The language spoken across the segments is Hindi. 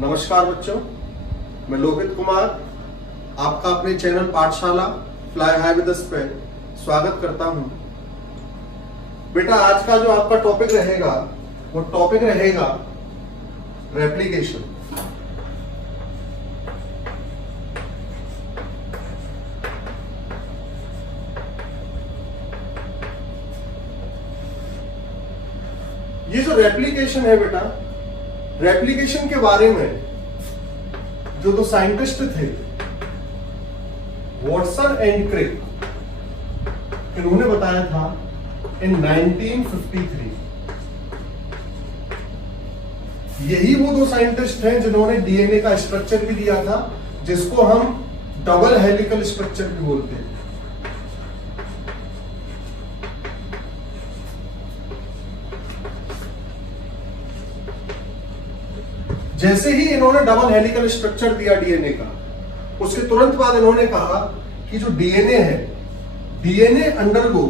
नमस्कार बच्चों, मैं लोहित कुमार आपका अपने चैनल पाठशाला फ्लाई हाई विद अस पे स्वागत करता हूं। बेटा, आज का जो आपका टॉपिक रहेगा वो टॉपिक रहेगा रेप्लिकेशन। ये जो रेप्लिकेशन है बेटा, रेप्लिकेशन के बारे में जो दो साइंटिस्ट थे वॉटसन एंड क्रिक, इन्होंने बताया था इन 1953। यही वो दो साइंटिस्ट हैं जिन्होंने डीएनए का स्ट्रक्चर भी दिया था, जिसको हम डबल हेलिकल स्ट्रक्चर भी बोलते हैं। जैसे ही इन्होंने डबल हेलिकल स्ट्रक्चर दिया डीएनए का, उसके तुरंत बाद इन्होंने कहा कि जो डीएनए है, डीएनए अंडरगो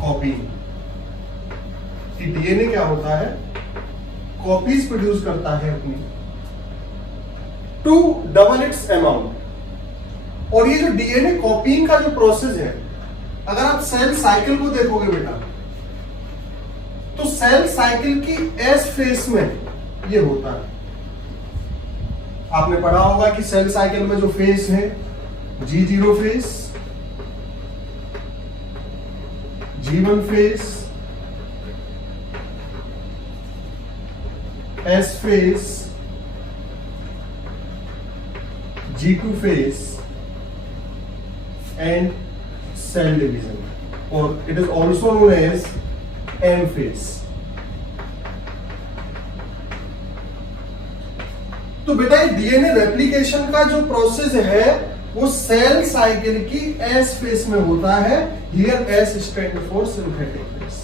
कॉपीइंग। कि डीएनए क्या होता है, कॉपीज प्रोड्यूस करता है अपनी टू डबल इट्स अमाउंट। और ये जो डीएनए कॉपीइंग का जो प्रोसेस है, अगर आप सेल साइकिल को देखोगे बेटा, तो सेल साइकिल की एस फेस में ये होता है। आपने पढ़ा होगा कि सेल साइकिल में जो फेस है, G0 phase, G1 phase, S phase, G2 phase and cell division, और it is also known as M phase. तो बेटा, ये डीएनए रेप्लिकेशन का जो प्रोसेस है वो सेल साइकिल की एस फेस में होता है। Here S stand for synthetic face.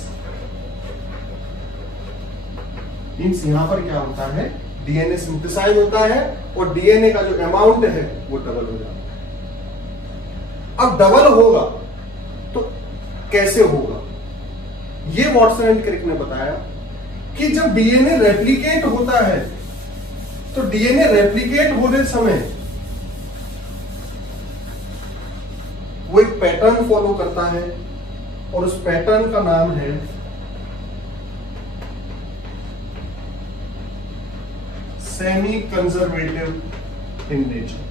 Means यहां पर क्या होता है, डीएनए सिंथेसाइज होता है और डीएनए का जो अमाउंट है वो डबल हो जाता है। अब डबल होगा तो कैसे होगा, ये वॉटसन एंड क्रिक ने बताया कि जब डीएनए रेप्लिकेट होता है तो डीएनए रेप्लिकेट होने समय वो एक पैटर्न फॉलो करता है, और उस पैटर्न का नाम है semi conservative in nature.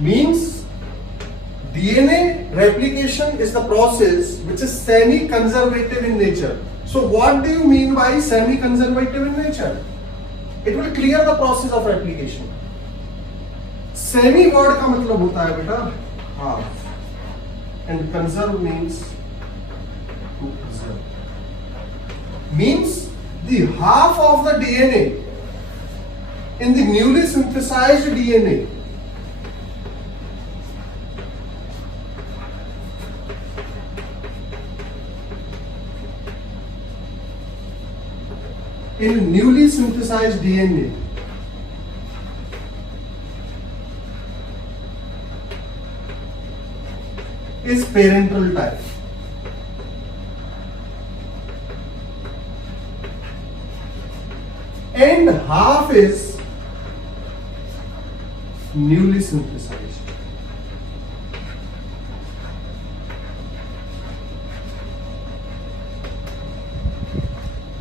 Means DNA replication is the process which is semi-conservative in nature. So what do you mean by semi-conservative in nature? It will clear the process of replication. Semi word का मतलब होता है बेटा half, and conserve means to preserve. Means the half of the DNA in the newly synthesized DNA in newly synthesized DNA is parental type, and half is newly synthesized.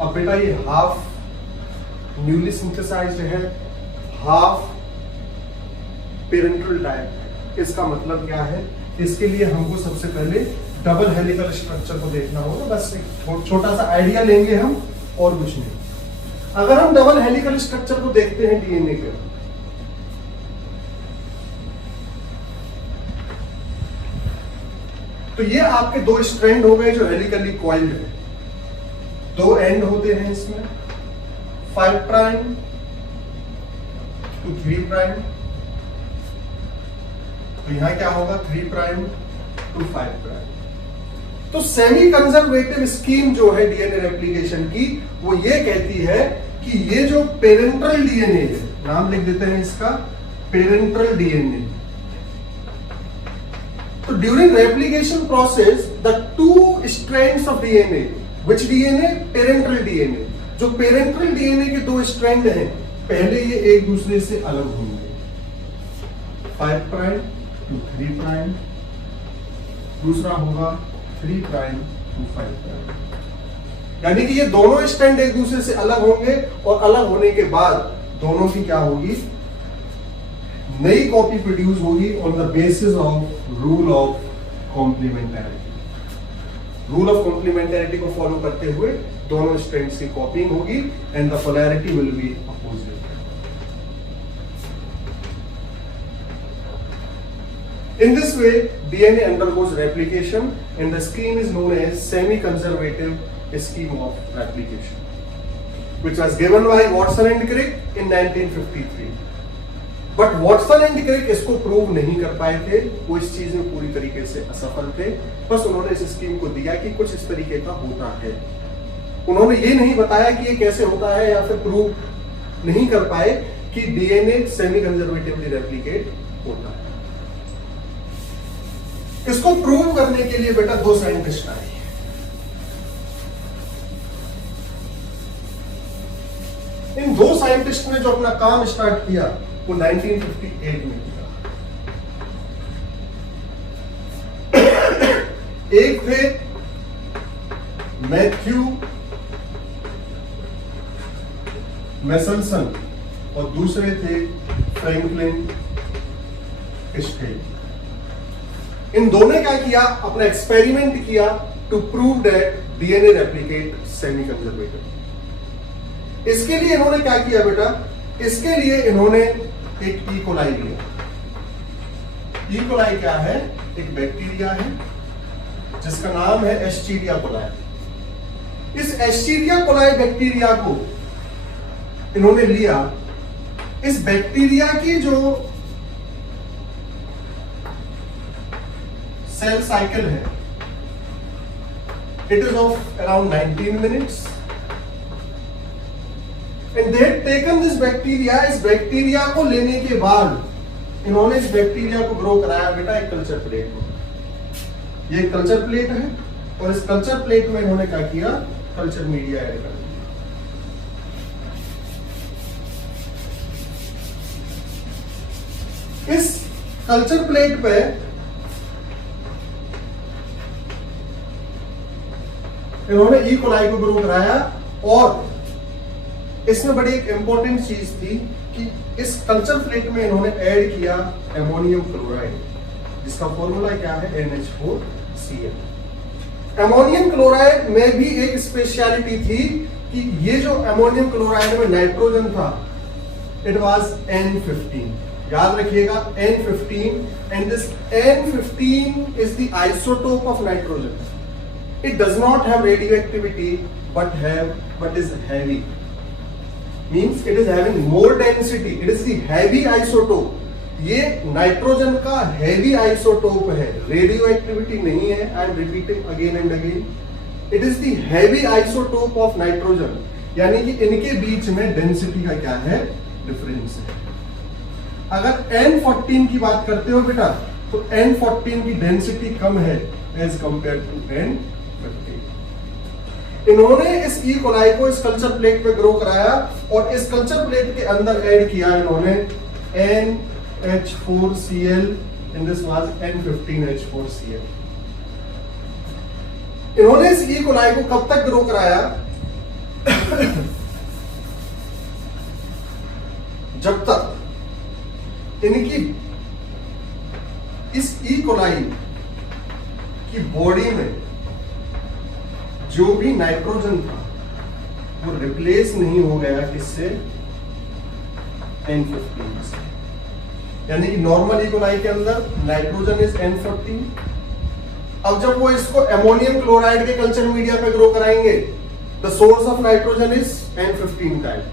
अब बेटा, ये हाफ न्यूली सिंथेसाइज्ड है, हाफ पेरेंटल टाइप। इसका मतलब क्या है, इसके लिए हमको सबसे पहले डबल हेलिकल स्ट्रक्चर को देखना होगा। बस एक छोटा सा आइडिया लेंगे हम, और कुछ नहीं। अगर हम डबल हेलिकल स्ट्रक्चर को देखते हैं डीएनए के, तो ये आपके दो स्ट्रैंड हो गए जो हेलिकली कॉइल्ड है। दो एंड होते हैं इसमें, 5 प्राइम टू 3 प्राइम। तो यहां क्या होगा, 3 प्राइम टू 5 प्राइम। तो सेमी कंजर्वेटिव स्कीम जो है डीएनए रेप्लिकेशन की, वो ये कहती है कि ये जो पेरेंटल डीएनए है, नाम लिख देते हैं इसका parental DNA, So during replication process, the two strands of DNA which DNA? Parental DNA. जो पेरेंटल डीएनए के दो स्ट्रैंड हैं, पहले ये एक दूसरे से अलग होंगे, 5 प्राइम टू 3 प्राइम, दूसरा होगा 3 प्राइम टू 5 प्राइम। यानी कि ये दोनों स्ट्रैंड एक दूसरे से अलग होंगे और अलग होने के बाद दोनों की क्या होगी? नई कॉपी प्रोड्यूस होगी on the basis of rule of complementarity. Rule of complementarity को फॉलो करते हुए दोनों स्ट्रैंड्स की कॉपिंग होगी and the polarity will be opposite. In this way, DNA undergoes replication and the scheme is known as semi-conservative scheme of replication, which was given by Watson and Crick in 1953. But Watson and Crick इसको प्रूव नहीं कर पाए थे, वो इस चीज में पूरी तरीके से असफल थे। बस उन्होंने इस स्कीम को दिया कि कुछ इस तरीके का होता है। उन्होंने ये नहीं बताया कि ये कैसे होता है, या फिर प्रूव नहीं कर पाए कि डीएनए सेमी कंजर्वेटिवली रेप्लिकेट होता है। इसको प्रूव करने के लिए बेटा दो साइंटिस्ट आए। इन दो साइंटिस्ट ने जो अपना काम स्टार्ट किया वो 1958 में किया। एक थे मैथ्यू मेसलसन और दूसरे थे फ्रैंकलिन स्टेल। इन दोनों ने क्या किया? अपना एक्सपेरिमेंट किया to prove that DNA replicate semi conservative. इसके लिए इन्होंने क्या किया बेटा? इसके लिए इन्होंने एक ई कोलाई लिया। ई कोलाई क्या है? एक बैक्टीरिया है जिसका नाम है एस्चीरिया कोलाई। इस एस्चीरिया कोलाई बैक्टीरिया को इन्होंने लिया। इस बैक्टीरिया की जो सेल साइकिल है, it is of around 19 minutes and they had taken this bacteria. इस बैक्टीरिया को लेने के बाद इन्होंने इस बैक्टीरिया को ग्रो कराया बेटा एक कल्चर प्लेट में। ये कल्चर प्लेट है और इस कल्चर प्लेट में इन्होंने क्या किया? कल्चर मीडिया ऐड कर दिया। इस कल्चर प्लेट पे इन्होंने ई कोलाई को ग्रो कराया और इसमें बड़ी एक इंपॉर्टेंट चीज थी कि इस कल्चर प्लेट में इन्होंने ऐड किया एमोनियम क्लोराइड, जिसका फॉर्मूला क्या है? NH4Cl। एमोनियम क्लोराइड में भी एक स्पेशलिटी थी कि ये जो एमोनियम क्लोराइड में नाइट्रोजन था, इट वाज N15। याद रखिएगा N15, and this N15 is the isotope of nitrogen. It does not have radioactivity but is heavy, means it is having more density, it is the heavy isotope। ये नाइट्रोजन का हेवी आइसोटोप है, रेडियो एक्टिविटी नहीं है। I am repeating again and again, it is the heavy isotope of nitrogen. यानी कि इनके बीच में डेंसिटी का क्या है? डिफरेंस है। अगर N14 की बात करते हो बेटा, तो N14 की डेंसिटी कम है एज कंपेयर टू N15। इन्होंने इस ई कोलाई को इस कल्चर प्लेट पे ग्रो कराया और इस कल्चर प्लेट के अंदर ऐड किया इन्होंने NH4Cl, and this was N15H4Cl। इन्होंने इस ई कोलाई को कब तक ग्रो कराया? जब तक इनकी इस ई कोलाई की बॉडी में जो भी नाइट्रोजन था वो रिप्लेस नहीं हो गया किससे? N15 से। यानी कि नॉर्मल ई कोलाई के अंदर नाइट्रोजन इज N14। अब जब वो इसको एमोनियम क्लोराइड के कल्चर मीडिया पे ग्रो कराएंगे, the source of nitrogen is N15 type.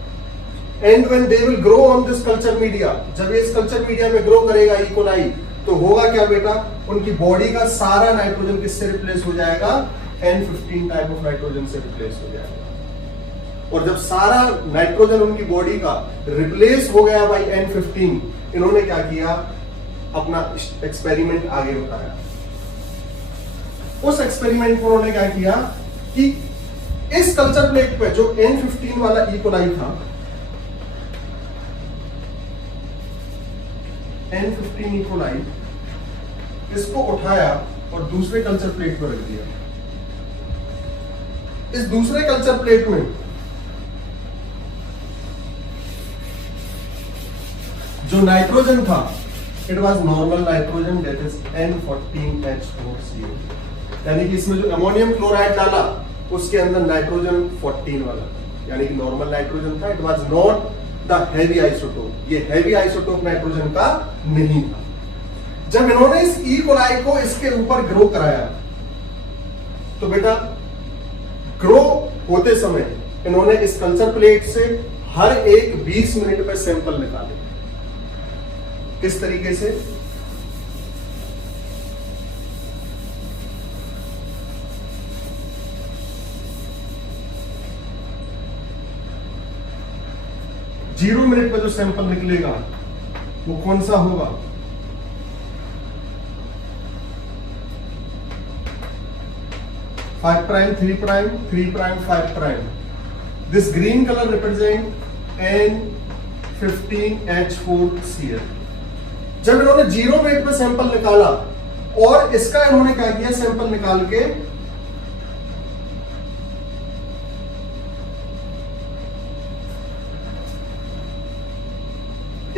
And when they will grow on this culture media, जब ये इस कल्चर मीडिया में ग्रो करेगा ई कोलाई, तो होगा क्या बेटा? उनकी बॉडी का सारा नाइट्रोजन किससे रिप्लेस हो जाएगा? N15 टाइप ऑफ नाइट्रोजन से रिप्लेस हो जाएगा। और जब सारा नाइट्रोजन उनकी बॉडी का रिप्लेस हो गया बाई N15, इन्होंने क्या किया? अपना एक्सपेरिमेंट आगे बताया। उस एक्सपेरिमेंट में उन्होंने क्या किया कि इस कल्चर प्लेट पे जो N15 वाला ई कोलाई था, N15 ई कोलाई, इसको उठाया और दूसरे कल्चर प्लेट पर रख दिया। इस दूसरे कल्चर प्लेट में जो नाइट्रोजन था, it was normal nitrogen, that is N14H4Cl, यानी कि इसमें जो अमोनियम क्लोराइड डाला उसके अंदर नाइट्रोजन 14 वाला, यानी कि नॉर्मल नाइट्रोजन था। It was not the heavy isotope, ये हेवी आइसोटोप नाइट्रोजन का नहीं था। जब इन्होंने इस ई कोलाई को इसके ऊपर ग्रो कराया, तो बेटा ग्रो होते समय इन्होंने इस कल्चर प्लेट से हर एक 20 मिनट में सैंपल निकाले। किस तरीके से? जीरो मिनट में जो सैंपल निकलेगा वो कौन सा होगा? Five prime, 3 prime, 3 prime, 5 prime. This green colour represent N15H4Cl। जब इन्होंने 0 मिनट में सैंपल निकाला और इसका इन्होंने क्या किया, सैंपल निकाल के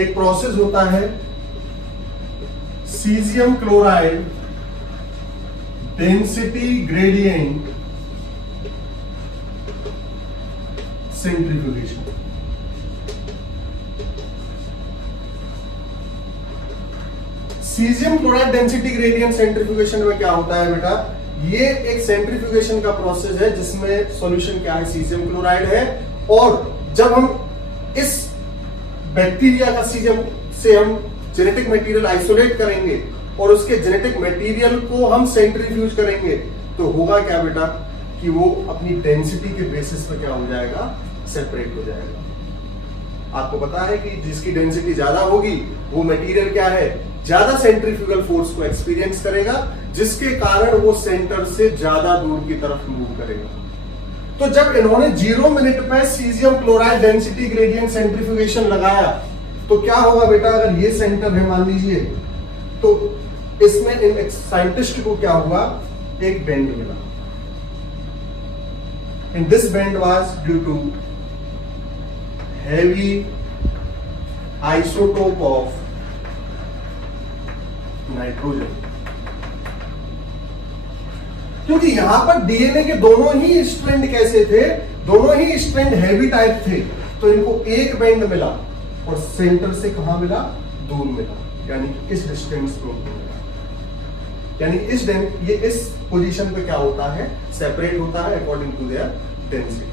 एक प्रोसेस होता है caesium chloride density gradient centrifugation. Caesium chloride density gradient centrifugation में क्या होता है बेटा? ये एक सेंट्रीफ्यूगेशन का प्रोसेस है जिसमें सॉल्यूशन क्या है, सीजियम क्लोराइड है। और जब हम इस बैक्टीरिया का सीजियम से हम जेनेटिक मटेरियल आइसोलेट करेंगे और उसके जेनेटिक मटेरियल को हम सेंट्रीफ्यूज करेंगे, तो होगा क्या बेटा कि वो अपनी डेंसिटी के बेसिस पर क्या हो जाएगा, सेपरेट हो जाएगा। आपको पता है कि जिसकी डेंसिटी ज्यादा होगी वो मटेरियल क्या है, ज्यादा सेंट्रीफ्यूगल फोर्स को एक्सपीरियंस करेगा, जिसके कारण वो सेंटर से ज्यादा दूर की तरफ मूव करेगा। तो जब इन्होंने 0 मिनट में caesium chloride density gradient centrifugation लगाया, तो क्या होगा बेटा, अगर ये सेंटर है मान लीजिए, तो इसमें इन साइंटिस्ट को क्या हुआ, एक बेंड मिला। And this band was due to heavy isotope of nitrogen. क्योंकि यहां पर डीएनए के दोनों ही स्ट्रैंड कैसे थे, दोनों ही स्ट्रैंड हैवी टाइप थे, तो इनको एक बेंड मिला और सेंटर से कहां मिला, दूर मिला, यानी इस डिस्टेंस पर मिला। यानी ये इस पोजीशन पे क्या होता है, सेपरेट होता है अकॉर्डिंग टू देयर डेंसिटी।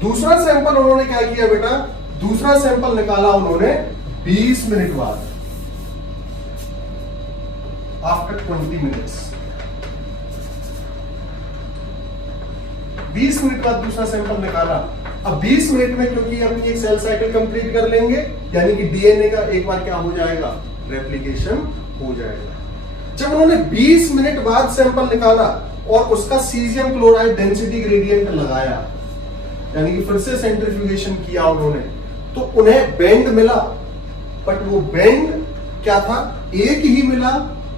दूसरा सैंपल उन्होंने क्या किया बेटा, दूसरा सैंपल निकाला उन्होंने 20 मिनट बाद, आफ्टर 20 मिनट्स। 20 मिनट बाद दूसरा सैंपल निकाला। अब 20 मिनट में क्योंकि अपनी एक सेल साइकिल कंप्लीट कर लेंगे, यानी कि डीएनए का एक बार क्या हो जाएगा, रेप्लिकेशन हो जाएगा। जब उन्होंने 20 मिनट बाद सैंपल निकाला और उसका सीजियम क्लोराइड डेंसिटी ग्रेडियंट लगाया, यानी कि फिर से सेंट्रीफ्यूगेशन किया उन्होंने, तो उन्हें बेंड मिला, बट वो बेंड क्या था, एक ही मिला,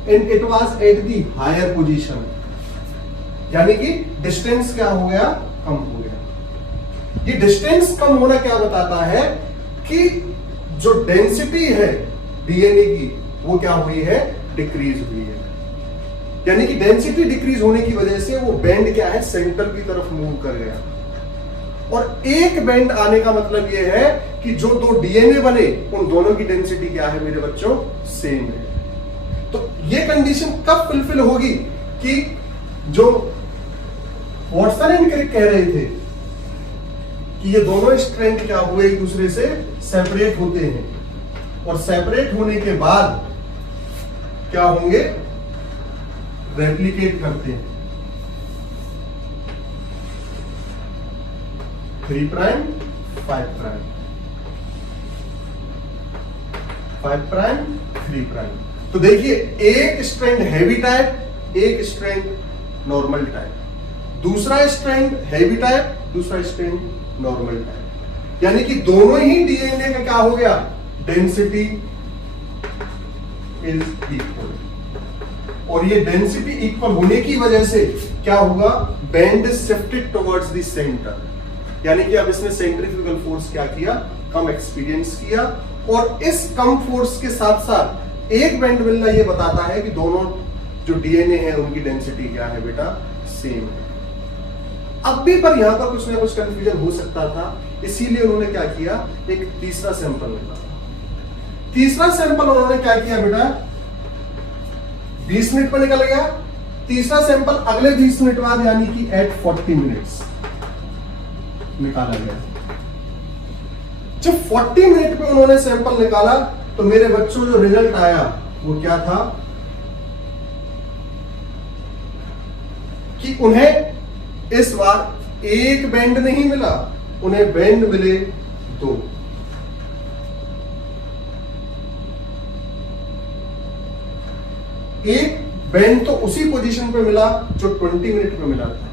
and it was at the higher position, यानी कि डिस्टेंस क्या हो गया, कम हो गया। ये डिस्टेंस कम होना क्या बताता है कि जो डेंसिटी है डीएनए की वो क्या हुई है, डिक्रीज हुई है। यानी कि डेंसिटी डिक्रीज होने की वजह से वो बेंड क्या है, सेंटर की तरफ मूव कर गया। और एक बेंड आने का मतलब ये है कि जो दो डीएनए बने उन दोनों की डेंसिटी क्या है मेरे बच्चों, सेम है। तो ये कंडीशन कब फुलफिल होगी कि जो वॉटसन एंड क्रिक कह रहे थे कि ये दोनों स्ट्रैंड क्या हुए, एक दूसरे से सेपरेट होते हैं, और सेपरेट होने के बाद क्या होंगे, रेप्लिकेट करते हैं। 3 प्राइम 5 प्राइम, 5 प्राइम 3 प्राइम। तो देखिए, एक स्ट्रैंड हैवी टाइप, एक स्ट्रैंड नॉर्मल टाइप। दूसरा स्ट्रैंड हैवी टाइप, दूसरा स्ट्रैंड नॉर्मल टाइप, यानी कि दोनों ही डीएनए का क्या हो गया, डेंसिटी इज इक्वल। और ये डेंसिटी इक्वल होने की वजह से क्या होगा, band is shifted towards the centre, यानी कि अब इसने सेंट्रीफ्यूगल फोर्स क्या किया, कम एक्सपीरियंस किया। और इस कम फोर्स के साथ साथ एक बैंड मिलना ये बताता है कि दोनों जो डीएनए है उनकी डेंसिटी क्या है बेटा, सेम है। अब भी पर यहां पर कुछ ना कुछ कंफ्यूजन हो सकता था, इसीलिए उन्होंने क्या किया, एक तीसरा सैंपल निकाला। तीसरा सैंपल उन्होंने क्या किया बेटा, 20 मिनट पर निकल गया। तीसरा सैंपल अगले 20 मिनट बाद यानी कि एट 40 मिनट्स निकाला गया। जब 40 मिनट पे उन्होंने सैंपल निकाला तो मेरे बच्चों जो रिजल्ट आया वो क्या था कि उन्हें इस बार एक बैंड नहीं मिला, उन्हें बैंड मिले 2। एक बैंड तो उसी पोजीशन पे मिला जो 20 मिनट में मिला था,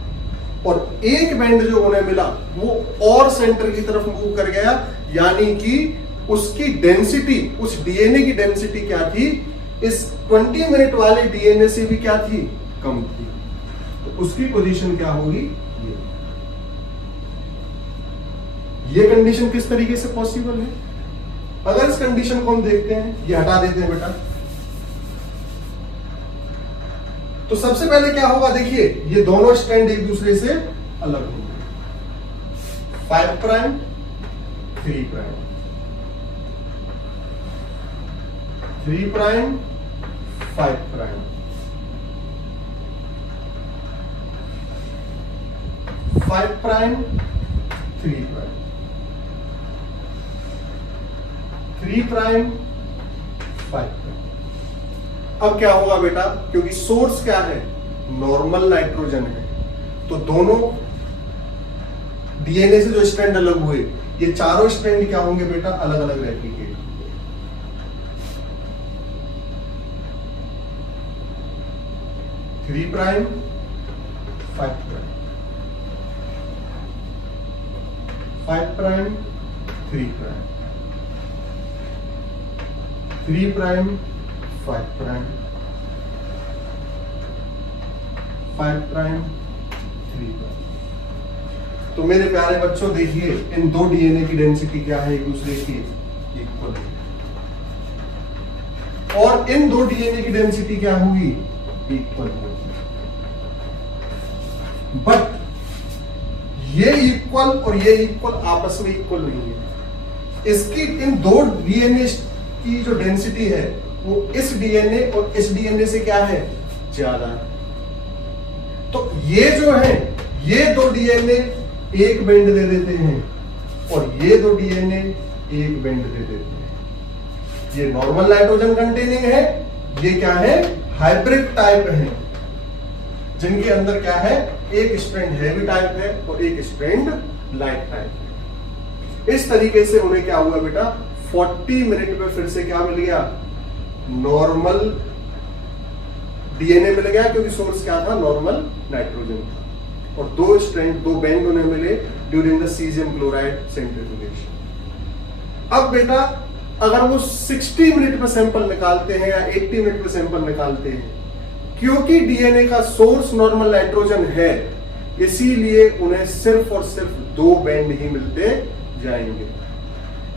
और एक बैंड जो उन्हें मिला वो और सेंटर की तरफ मूव कर गया, यानी कि उसकी डेंसिटी, उस डीएनए की डेंसिटी क्या थी, इस 20 मिनट वाले डीएनए से भी क्या थी, कम थी। तो उसकी पोजीशन क्या होगी, ये कंडीशन किस तरीके से पॉसिबल है। अगर इस कंडीशन को हम देखते हैं, ये हटा देते हैं बेटा, तो सबसे पहले क्या होगा, देखिए ये दोनों स्ट्रैंड एक दूसरे से अलग होंगे, 5 prime 3 prime, 3 prime 5 prime, 5 prime 3 prime, 3 prime 5 prime. अब क्या होगा बेटा, क्योंकि सोर्स क्या है, नॉर्मल नाइट्रोजन है, तो दोनों डीएनए से जो स्ट्रैंड अलग हुए, ये चारों स्ट्रैंड क्या होंगे बेटा, अलग अलग रेप्लिकेट होंगे। 3 prime 5 prime, 5 prime 3 prime, 3 prime 5 prime, 5 prime 3 prime. तो मेरे प्यारे बच्चों देखिए, इन दो डीएनए की डेंसिटी क्या है, एक दूसरे की इक्वल है, और इन दो डीएनए की डेंसिटी क्या होगी, इक्वल होगी। बट ये इक्वल और ये इक्वल आपस में इक्वल नहीं है। इसकी इन दो डीएनए की जो डेंसिटी है वो इस डीएनए और इस डीएनए से क्या है, ज्यादा है। तो ये जो है, ये दो डीएनए एक बेंड दे देते हैं और ये दो डीएनए एक बेंड दे देते हैं। ये नॉर्मल नाइट्रोजन कंटेनिंग है, ये क्या है, हाइब्रिड टाइप है, जिनके अंदर क्या है, एक स्ट्रैंड हैवी टाइप है और एक स्ट्रैंड लाइट टाइप है। इस तरीके से उन्हें क्या हुआ बेटा, 40 मिनट में फिर से क्या मिल गया, नॉर्मल डीएनए मिल गया, क्योंकि सोर्स क्या था, नॉर्मल नाइट्रोजन था, और दो स्ट्रैंड, दो बैंड उन्हें मिले during the caesium chloride centrifugation. अब बेटा अगर वो 60 मिनट में सैंपल निकालते हैं या 80 मिनट में सैंपल निकालते हैं, क्योंकि डीएनए का सोर्स नॉर्मल नाइट्रोजन है, इसीलिए उन्हें सिर्फ और सिर्फ दो बैंड ही मिलते जाएंगे।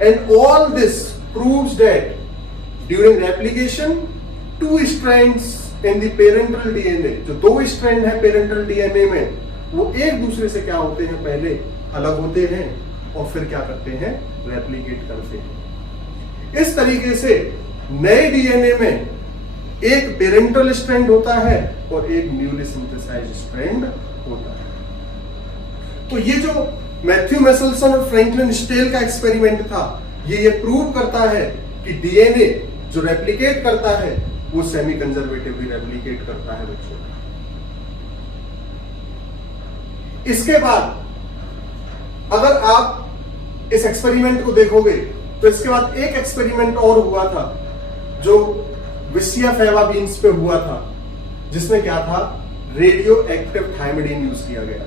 And all this proves that during replication 2 strands in the parental DNA, जो दो स्ट्रैंड है पेरेंटल डीएनए में, वो एक दूसरे से क्या होते हैं, पहले अलग होते हैं और फिर क्या करते हैं, रेप्लिकेट करते हैं। इस तरीके से नए डीएनए में एक पेरेंटल स्ट्रैंड होता है और एक न्यूली सिंथेसाइज्ड स्ट्रैंड होता है। तो ये जो मैथ्यू मेसेल्सन और फ्रैंकलिन स्टेल का एक्सपेरिमेंट था, ये प्रूव करता है कि डीएनए जो रेप्लिकेट करता है वो सेमी कंजर्वेटिवली रेप्लिकेट करता है बच्चों। इसके बाद अगर आप इस एक्सपेरिमेंट को देखोगे तो इसके बाद एक एक्सपेरिमेंट और हुआ था जो विसिया फेवा बीन्स पे हुआ था, जिसमें क्या था, रेडियो एक्टिव थायमिडीन यूज किया गया।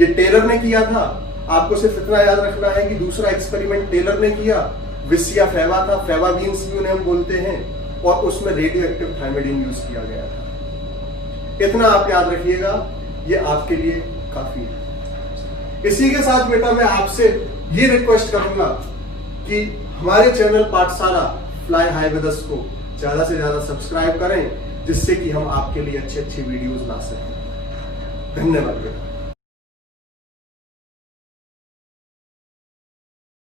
ये टेलर ने किया था। आपको सिर्फ इतना याद रखना है कि दूसरा एक्सपेरिमेंट टेलर ने किया, विसिया फेवा था, फेवावीन्स भी उन्हें हम बोलते हैं, और उसमें रेडियो एक्टिव थायमिडीन यूज किया गया था। इतना आप याद रखिएगा, ये आपके लिए काफी है। इसी के साथ बेटा मैं आपसे ये रिक्वेस्ट करूंगा कि हमारे चैनल पाठशाला फ्लाई हाई विद अस को ज्यादा से ज्यादा सब्सक्राइब करें, जिससे कि हम आपके लिए अच्छी अच्छी वीडियोस ला सकें। धन्यवाद बेटा।